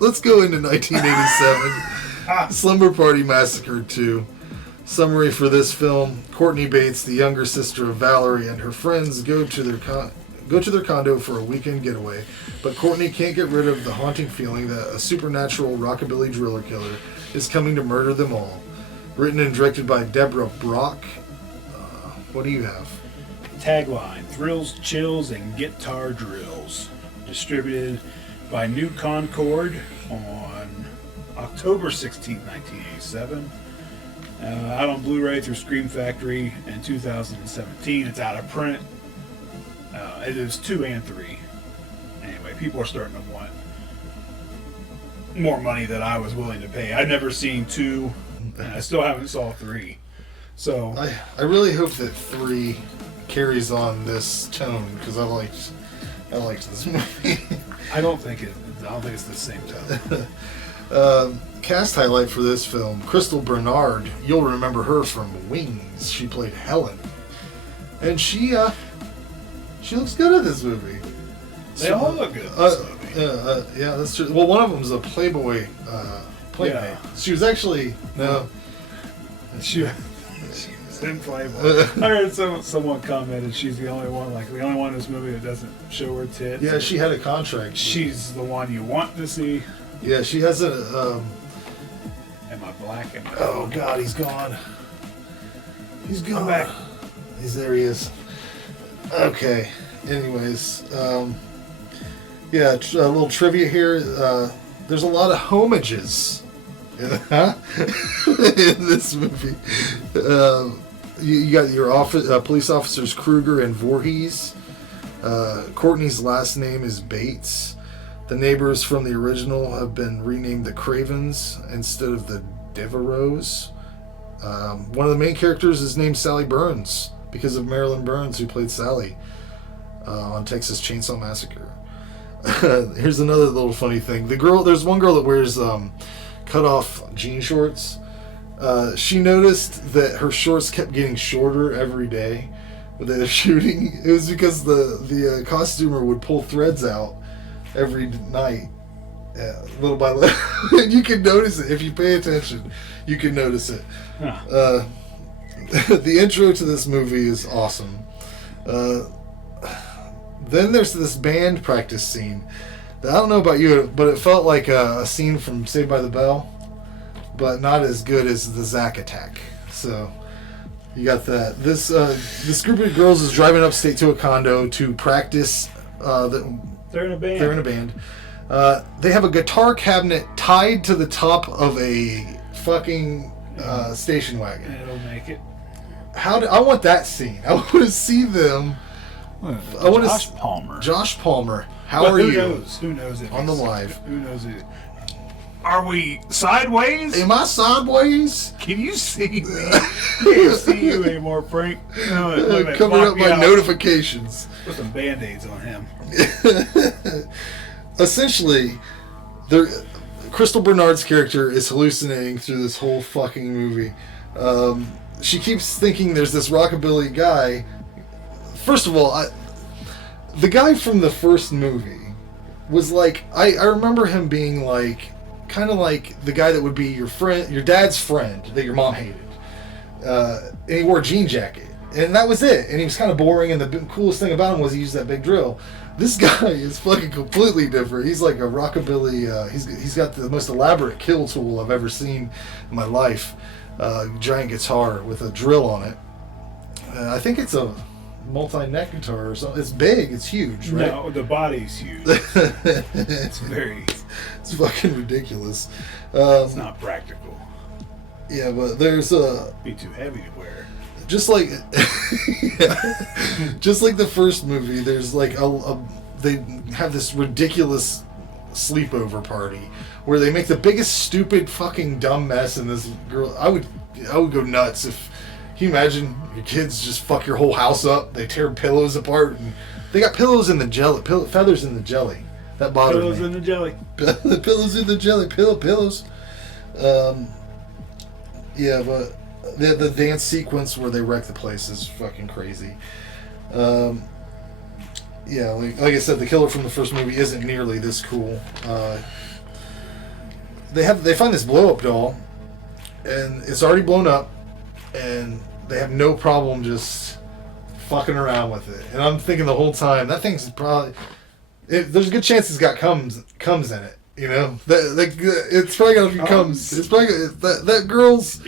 let's go into 1987. Slumber Party Massacre II. Summary for this film: Courtney Bates, the younger sister of Valerie, and her friends go to their condo for a weekend getaway, but Courtney can't get rid of the haunting feeling that a supernatural rockabilly driller killer is coming to murder them all. Written and directed by Deborah Brock. What do you have? Tagline: Thrills, Chills, and Guitar Drills. Distributed by New Concord on October 16, 1987. Out on Blu-ray through Scream Factory in 2017. It's out of print. It is 2 and 3. Anyway, people are starting to want more money than I was willing to pay. I've never seen 2, and I still haven't saw 3. So I really hope that 3 carries on this tone, because I liked this movie. I don't think it's the same tone. Cast highlight for this film: Crystal Bernard. You'll remember her from Wings. She played Helen, and she looks good in this movie. They all look good in this movie. Yeah, that's true. Well, one of them's a Playboy playmate. Yeah. She was actually She was in Playboy. I heard someone commented she's the only one in this movie that doesn't show her tits. Yeah, she had a contract. She's the one you want to see. Yeah, she has a. Am I black? Oh God, he's gone. He's gone. Come back. There he is. Okay. Anyways, a little trivia here. There's a lot of homages in this movie. You got your police officers Kruger and Voorhees. Courtney's last name is Bates. The neighbors from the original have been renamed the Cravens instead of the Devereaux. One of the main characters is named Sally Burns because of Marilyn Burns, who played Sally on Texas Chainsaw Massacre. Here's another little funny thing. There's one girl that wears cut-off jean shorts. She noticed that her shorts kept getting shorter every day when they were shooting. It was because the costumer would pull threads out every night, little by little. You can notice it if you pay attention. You can notice it. Huh. The intro to this movie is awesome. Then there's this band practice scene. I don't know about you, but it felt like a scene from Saved by the Bell, but not as good as the Zack Attack. So you got that. This group of girls is driving upstate to a condo to practice. They're in a band. They're in a band. They have a guitar cabinet tied to the top of a fucking station wagon. And it'll make it. I want that scene. I want to see them. Palmer. Josh Palmer. How are you? Who knows it? On the live. Who knows it? Are we sideways? Am I sideways? Can you see me? Can't see you anymore, Frank. No, Coming up my notifications. Put some Band-Aids on him. Essentially, Crystal Bernard's character is hallucinating through this whole fucking movie. She keeps thinking there's this rockabilly guy. First of all, the guy from the first movie was like, I remember him being like, kind of like the guy that would be your dad's friend that your mom hated. And he wore a jean jacket. And that was it. And he was kind of boring, and the coolest thing about him was he used that big drill. This guy is fucking completely different. He's like a rockabilly, he's got the most elaborate kill tool I've ever seen in my life. Giant guitar with a drill on it. I think it's a multi-neck guitar or something. It's big, it's huge, right? No, the body's huge. It's it's fucking ridiculous. It's not practical. Yeah, but there's be too heavy to wear. Just like just like the first movie, there's like they have this ridiculous sleepover party where they make the biggest stupid fucking dumb mess in this girl. I would go nuts if. Can you imagine your kids just fuck your whole house up? They tear pillows apart. And they got pillows in the jelly, feathers in the jelly. That bothered pillows me. In the jelly. The pillows in the jelly. Pillows. Yeah, but the dance sequence where they wreck the place is fucking crazy. Yeah, like I said, the killer from the first movie isn't nearly this cool. they find this blow up doll, and it's already blown up, and they have no problem just fucking around with it. And I'm thinking the whole time that thing's probably there's a good chance it's got comes in it. You know, it's probably got a few comes. It's probably that girl's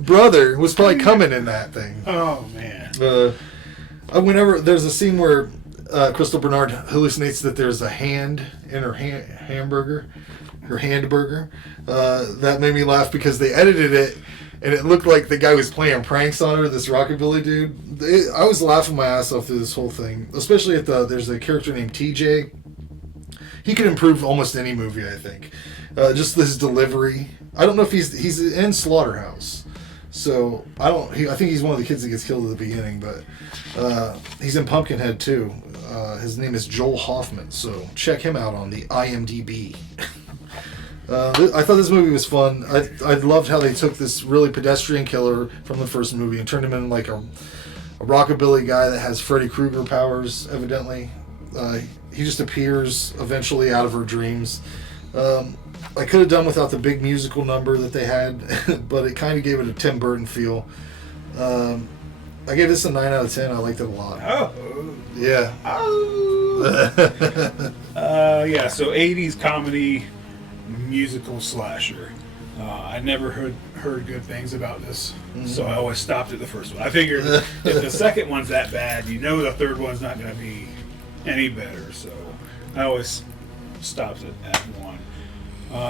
brother was probably coming in that thing. Oh man. Whenever there's a scene where Crystal Bernard hallucinates that there's a hand in her hamburger, that made me laugh because they edited it and it looked like the guy was playing pranks on her, this rockabilly dude. I was laughing my ass off through this whole thing, especially if there's a character named TJ. He could improve almost any movie, I think. Just his delivery. I don't know if he's in Slaughterhouse. So I think he's one of the kids that gets killed at the beginning, but he's in Pumpkinhead too. His name is Joel Hoffman, so check him out on the IMDb. I thought this movie was fun. I loved how they took this really pedestrian killer from the first movie and turned him into like a rockabilly guy that has Freddy Krueger powers, evidently. He just appears eventually out of her dreams. I could have done without the big musical number that they had, but it kind of gave it a Tim Burton feel. I gave this a 9 out of 10. I liked it a lot. Oh. Yeah. Oh. Yeah, so 80s comedy musical slasher. I never heard good things about this, so I always stopped at the first one. I figured if the second one's that bad, you know the third one's not going to be any better, so I always stopped at one.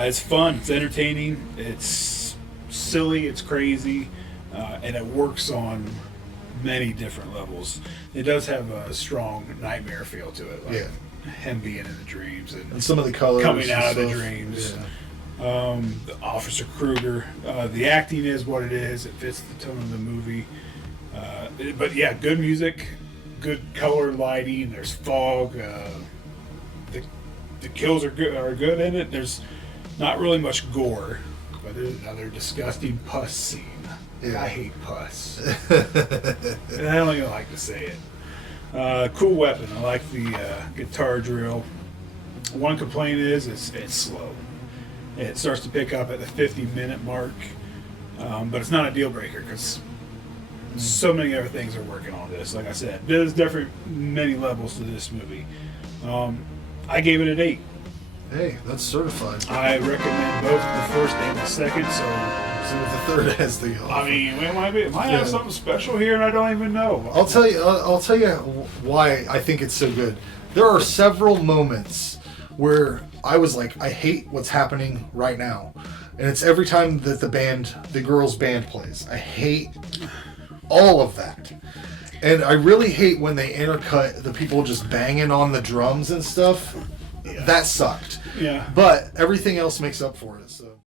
It's fun, it's entertaining, it's silly, it's crazy, and it works on many different levels. It does have a strong nightmare feel to it, like him being in the dreams and some of the colors coming out of the dreams. Yeah. The Officer Krueger, the acting is what it is. It fits the tone of the movie. But yeah, good music, good color lighting. There's fog. The kills are good in it. There's not really much gore, but there's another disgusting pus scene. Yeah. I hate pus. And I don't even like to say it. Cool weapon. I like the guitar drill. One complaint is it's slow. It starts to pick up at the 50-minute mark, but it's not a deal breaker because so many other things are working on this. Like I said, there's many levels to this movie. I gave it an 8. Hey, that's certified. I recommend both the first and the second. So what the third has to go. I mean, it might have something special here, and I don't even know. I'll tell you why I think it's so good. There are several moments where I was like, I hate what's happening right now, and it's every time that the girls' band plays. I hate all of that, and I really hate when they intercut the people just banging on the drums and stuff. Yeah. That sucked. Yeah. But everything else makes up for it. So.